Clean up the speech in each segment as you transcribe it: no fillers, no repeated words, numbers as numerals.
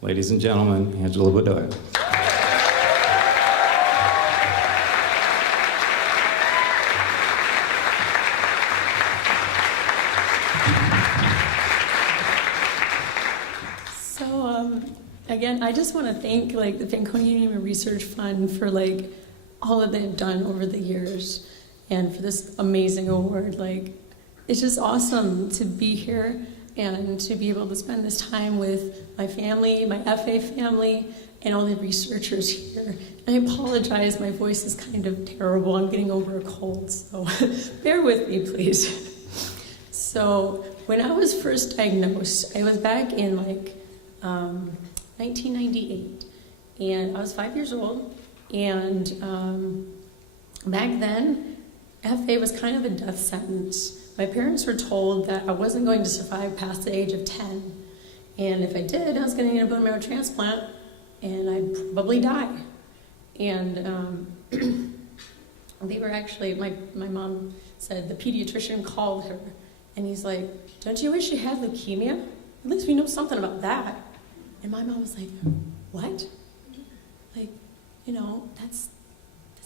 Ladies and gentlemen, Angela Bedoya. Again, I just want to thank the Fanconi Anemia Research Fund for all that they've done over the years, and for this amazing award. It's just awesome to be here and to be able to spend this time with my family, my FA family, and all the researchers here. And I apologize, my voice is kind of terrible. I'm getting over a cold, so bear with me, please. So when I was first diagnosed, I was back in 1998, and I was 5 years old, and back then, FA was kind of a death sentence. My parents were told that I wasn't going to survive past the age of 10, and if I did, I was going to need a bone marrow transplant, and I'd probably die. And they were actually, my mom said the pediatrician called her, and he's like, "Don't you wish you had leukemia? At least we know something about that." And my mom was like, "What?" That's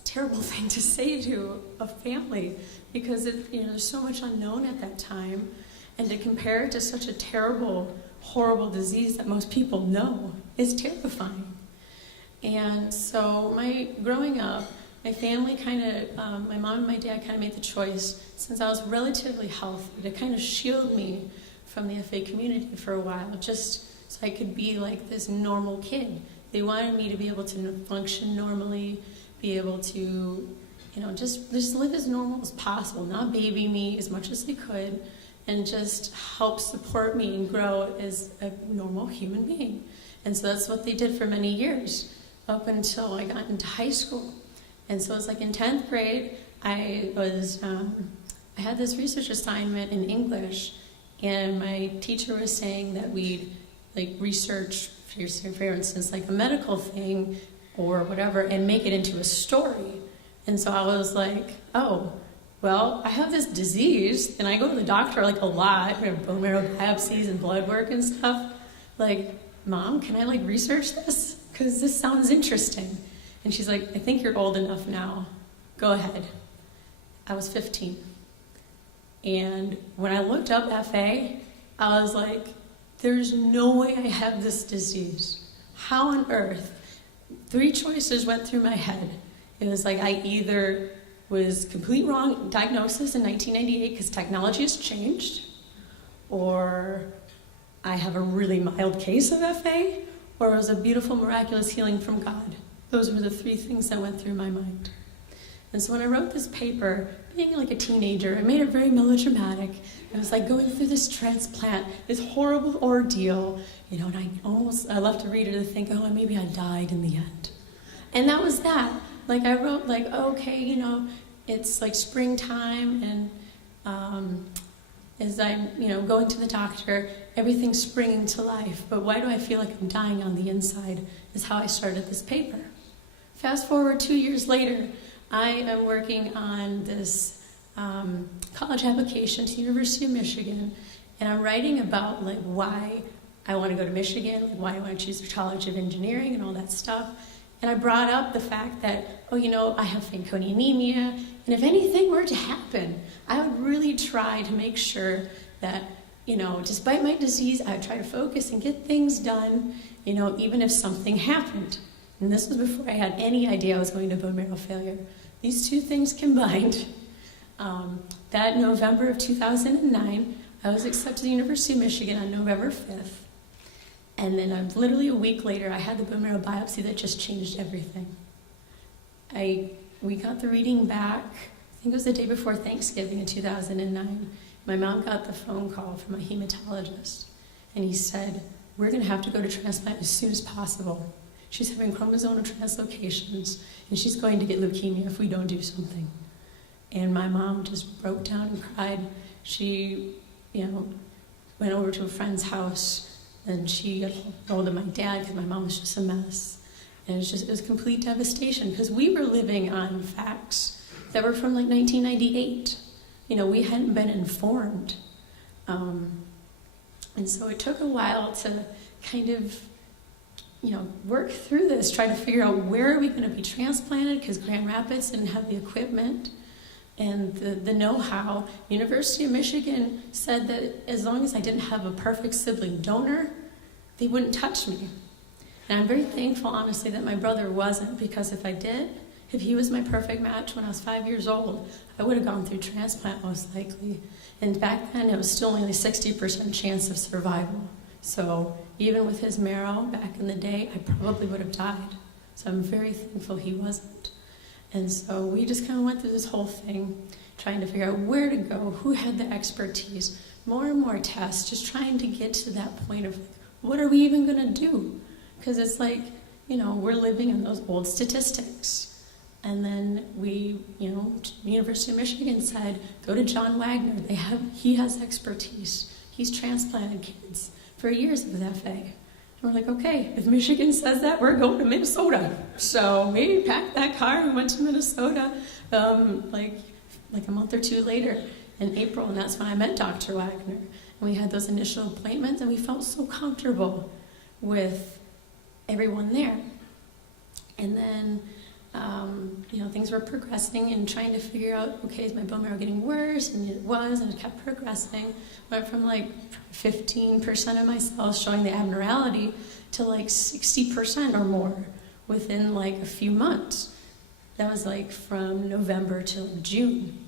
a terrible thing to say to a family, because there's so much unknown at that time, and to compare it to such a terrible, horrible disease that most people know is terrifying. And so growing up, my family my mom and my dad kind of made the choice, since I was relatively healthy, to kind of shield me from the FA community for a while, just so I could be like this normal kid. They wanted me to be able to function normally, be able to, just live as normal as possible, not baby me as much as they could, and just help support me and grow as a normal human being. And so that's what they did for many years, up until I got into high school. And so it's in 10th grade, I had this research assignment in English, and my teacher was saying that we'd research, for instance, a medical thing or whatever, and make it into a story. And so I was like, oh, well, I have this disease, and I go to the doctor a lot, bone marrow biopsies and blood work and stuff. Mom, can I research this? Because this sounds interesting. And she's like, "I think you're old enough now. Go ahead." I was 15. And when I looked up FA, I was like, there's no way I have this disease. How on earth? 3 choices went through my head. It was I either was complete wrong diagnosis in 1998 because technology has changed, or I have a really mild case of FA, or it was a beautiful, miraculous healing from God. Those were the 3 things that went through my mind. And so when I wrote this paper, being a teenager, I made it very melodramatic. It was going through this transplant, this horrible ordeal, and I left the reader to think, oh, maybe I died in the end. And that was that. I wrote okay, it's springtime, and as I'm, going to the doctor, everything's springing to life, but why do I feel like I'm dying on the inside, is how I started this paper. Fast forward 2 years later, I am working on this college application to the University of Michigan, and I'm writing about why I want to go to Michigan, why I want to choose the College of Engineering and all that stuff. And I brought up the fact that, I have Fanconi Anemia, and if anything were to happen, I would really try to make sure that, despite my disease, I would try to focus and get things done, even if something happened. And this was before I had any idea I was going to bone marrow failure. These 2 things combined, that November of 2009, I was accepted to the University of Michigan on November 5th. And then literally a week later, I had the bone marrow biopsy that just changed everything. We got the reading back, I think it was the day before Thanksgiving in 2009. My mom got the phone call from a hematologist, and he said, "We're going to have to go to transplant as soon as possible. She's having chromosomal translocations, and she's going to get leukemia if we don't do something." And my mom just broke down and cried. She, went over to a friend's house, and she got hold of my dad because my mom was just a mess. And it was complete devastation, because we were living on facts that were from 1998. We hadn't been informed. And so it took a while to kind of work through this, try to figure out where are we going to be transplanted, because Grand Rapids didn't have the equipment and the know-how. University of Michigan said that as long as I didn't have a perfect sibling donor, they wouldn't touch me. And I'm very thankful, honestly, that my brother wasn't, because if I did, if he was my perfect match when I was 5 years old, I would have gone through transplant most likely. And back then, it was still only a 60% chance of survival. So even with his marrow back in the day, I probably would have died. So I'm very thankful he wasn't. And so we just kind of went through this whole thing, trying to figure out where to go, who had the expertise, more and more tests, just trying to get to that point of what are we even going to do? Because it's like, we're living in those old statistics. And then University of Michigan said, go to John Wagner. He has expertise. He's transplanted kids for years with FA. And we're like, okay, if Michigan says that, we're going to Minnesota. So we packed that car and went to Minnesota like a month or two later in April, and that's when I met Dr. Wagner. And we had those initial appointments, and we felt so comfortable with everyone there. And then things were progressing and trying to figure out, okay, is my bone marrow getting worse? And it was, and it kept progressing. Went from 15% of my cells showing the abnormality to 60% or more within a few months. That was from November till June.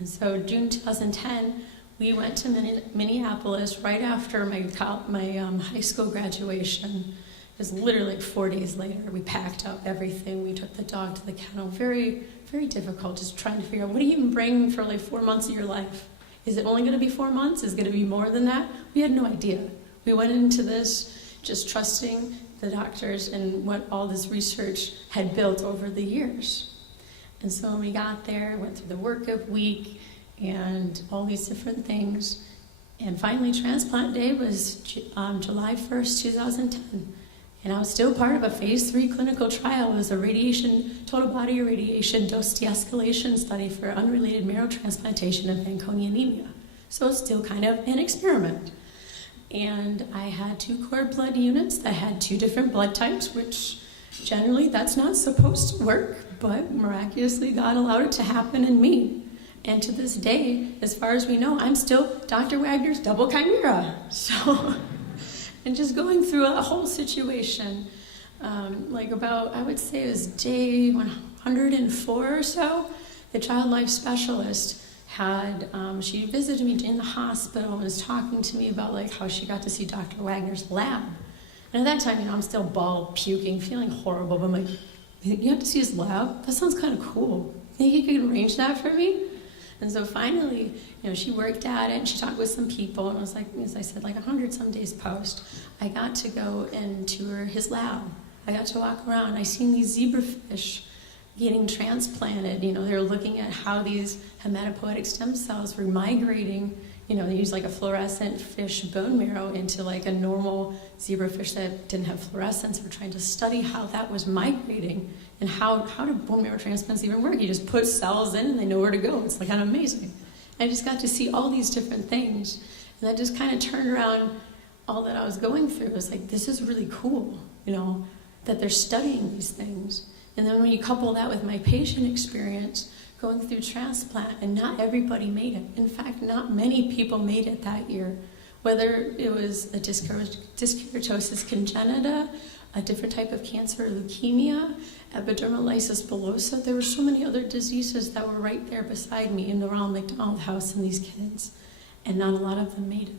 And so June 2010, we went to Minneapolis right after my high school graduation. It was literally 4 days later. We packed up everything. We took the dog to the kennel. Very, very difficult, just trying to figure out, what do you even bring for 4 months of your life? Is it only going to be 4 months? Is it going to be more than that? We had no idea. We went into this just trusting the doctors and what all this research had built over the years. And so when we got there, went through the workup week and all these different things. And finally, transplant day was July 1st, 2010. And I was still part of a phase 3 clinical trial. It was a total body irradiation dose de-escalation study for unrelated marrow transplantation of Fanconi anemia. So it's still kind of an experiment. And I had 2 cord blood units that had 2 different blood types, which generally that's not supposed to work, but miraculously God allowed it to happen in me. And to this day, as far as we know, I'm still Dr. Wagner's double chimera. So... And just going through a whole situation, I would say it was day 104 or so, the child life specialist she visited me in the hospital and was talking to me about how she got to see Dr. Wagner's lab. And at that time, I'm still bawling, puking, feeling horrible, but I'm like, you have to see his lab? That sounds kind of cool. Think you could arrange that for me? And so finally, she worked at it, and she talked with some people, and it was as I said, 100 some days post, I got to go and tour his lab. I got to walk around. I seen these zebrafish getting transplanted. They were looking at how these hematopoietic stem cells were migrating. They used a fluorescent fish bone marrow into a normal zebrafish that didn't have fluorescence. We're trying to study how that was migrating. And how do bone marrow transplants even work? You just put cells in and they know where to go. It's kind of amazing. I just got to see all these different things. And that just kind of turned around all that I was going through. It was this is really cool, that they're studying these things. And then when you couple that with my patient experience, going through transplant, and not everybody made it. In fact, not many people made it that year. Whether it was a dyskeratosis congenita, a different type of cancer, leukemia, epidermolysis bullosa. There were so many other diseases that were right there beside me in the Ronald McDonald House and these kids, and not a lot of them made it.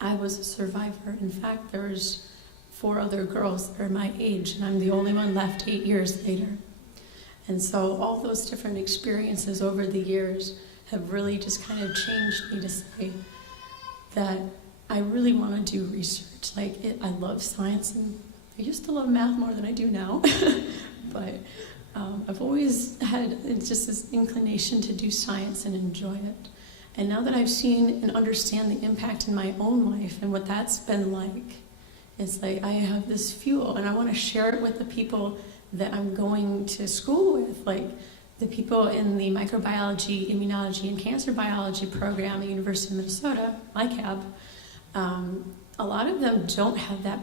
I was a survivor. In fact, there was 4 other girls that are my age, and I'm the only one left 8 years later. And so all those different experiences over the years have really just kind of changed me to say that I really want to do research. I love science, and I used to love math more than I do now, but I've always had just this inclination to do science and enjoy it. And now that I've seen and understand the impact in my own life and what that's been like, it's I have this fuel, and I want to share it with the people that I'm going to school with, the people in the microbiology, immunology, and cancer biology program at the University of Minnesota, MyCab. A lot of them don't have that,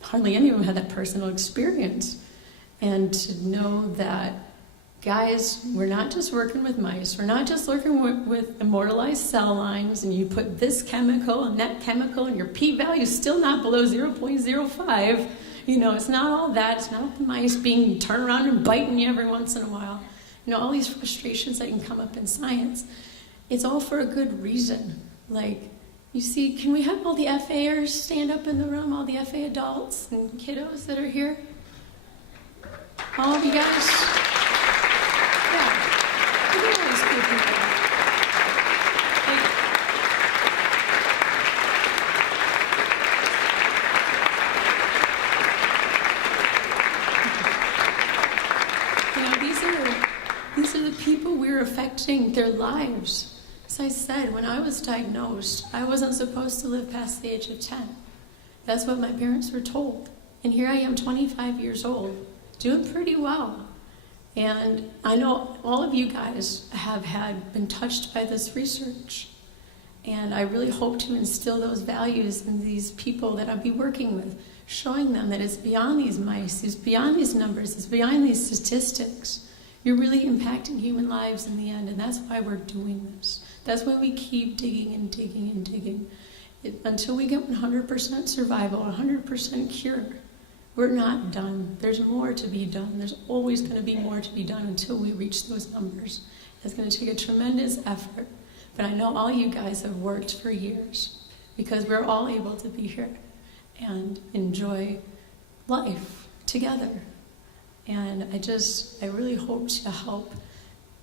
hardly any of them had that personal experience. And to know that, guys, we're not just working with mice, we're not just working with immortalized cell lines, and you put this chemical and that chemical, and your p-value is still not below 0.05. It's not all that. It's not the mice being turned around and biting you every once in a while. All these frustrations that can come up in science, it's all for a good reason. Like, you see, can we have all the FAers stand up in the room, all the FA adults and kiddos that are here? All of you guys? Yeah. Look at all these cool people. These are the people we're affecting their lives. As I said, when I was diagnosed, I wasn't supposed to live past the age of 10. That's what my parents were told. And here I am, 25 years old, doing pretty well. And I know all of you guys have been touched by this research. And I really hope to instill those values in these people that I'll be working with, showing them that it's beyond these mice, it's beyond these numbers, it's beyond these statistics. You're really impacting human lives in the end, and that's why we're doing this. That's why we keep digging and digging and digging. Until we get 100% survival, 100% cure, we're not done. There's more to be done. There's always going to be more to be done until we reach those numbers. It's going to take a tremendous effort, but I know all you guys have worked for years because we're all able to be here and enjoy life together. And I really hope to help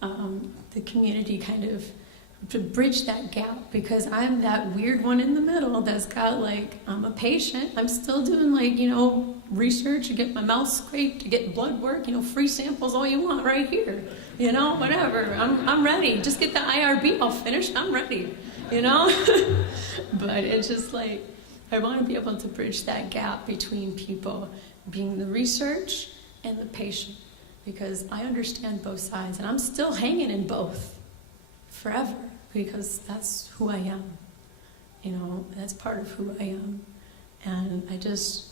the community kind of to bridge that gap, because I'm that weird one in the middle that's got I'm a patient. I'm still doing research to get my mouth scraped, to get blood work, free samples, all you want right here. Whatever. I'm ready. Just get the IRB all finished. I'm ready. But it's just I want to be able to bridge that gap between people being the research and the patient, because I understand both sides, and I'm still hanging in both forever, because that's who I am. That's part of who I am. And I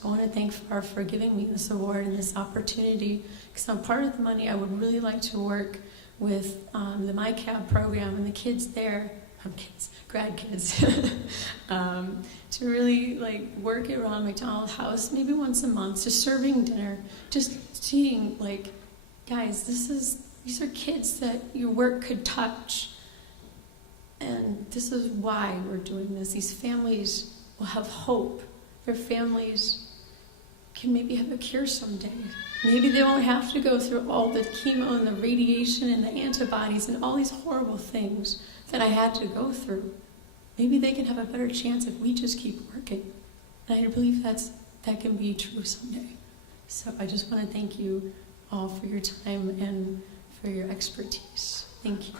want to thank FAR for giving me this award and this opportunity, because I'm part of the money. I would really like to work with the MyCab program and the kids there, grad kids, to really work around McDonald's house maybe once a month, just serving dinner, just seeing guys, these are kids that your work could touch, and this is why we're doing this. These families will have hope. Their families can maybe have a cure someday. Maybe they won't have to go through all the chemo and the radiation and the antibodies and all these horrible things that I had to go through. Maybe they can have a better chance if we just keep working. And I believe that can be true someday. So I just want to thank you all for your time and for your expertise. Thank you.